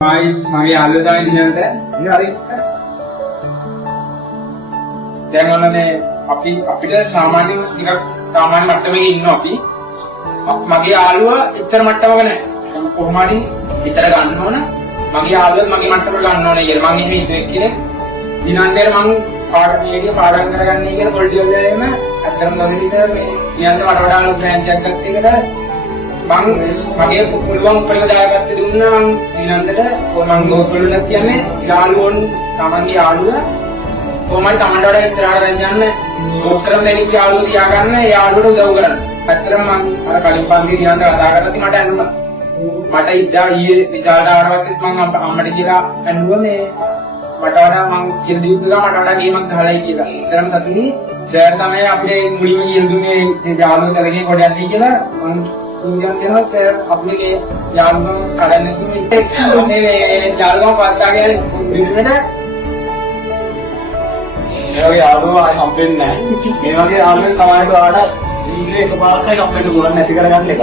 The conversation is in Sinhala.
මගේ යාළුවා තමයි දිනන්ත. ඉතින් හරි. දැන් ඔන්නනේ අපිට සාමාන්‍ය මට්ටමේ ඉන්නවා අපි. මගේ යාළුවා එච්චර මට්ටමක නැහැ. කොහොම හරි විතර ගන්න ඕන. මගේ යාළුවා මගේ මට්ටමට ගන්න ඕනේ කියලා. මම එහෙම ඉන්නේ කෙනෙක්. දිනන්තේට මම පාඩම් කරගන්නේ කියලා පොලිටි වල එහෙම අත්‍තරම ගොඩේ ඉතින් මේ දිනන්ත මට වඩා ලොකු බ්‍රෑන්ච් එකක් ගත්ත එකට මගේ පුළුවන් උපරිම දායකත්වය දුන්නා මම ඊළඟට මම ගෝපවලුණක් කියන්නේ යාළුවෝන් තමන්ගේ යාළුවා කොහොමද තමන්ට වඩා ඉස්සරහට දැන් යන්න ඔක්කොම දෙනිච්ච යාළුවෝ තියාගන්න යාළුවට උදව් කරන්න. ඇත්තටම මම අර කලින් පන්තියේ ඊළඟට කතා කරද්දි මට ඇන්නුවා. මට ඉදා ඊයේ විසාලට ආවට පස්සෙත් මම අම්මට කියලා ඇන්නුවා මේ මට වඩා මම කියලා දීපුවා මට වඩා ගේමක් ගහලයි කියලා. ඒතරම් සතුටුයි. සර් තමයි අපිට මුලින්ම කියලා දුන්නේ යාළුවෝ කරගෙන කොට යන්නේ කියලා මම ඉන්දියන් දෙනවා සර් අපේ යාළුවෝ කඩන්න කිව්වේ මේ යාළුවෝ පාත්තාගේ විදිහට ඒ යාළුවෝ ආයි හම්බෙන්නේ නැහැ. මේ වගේ යාළුවෝ සමාජයට වඩා ජීවිතේ එකපාරටයි අපිට දුරක් නැති කරගන්න එක.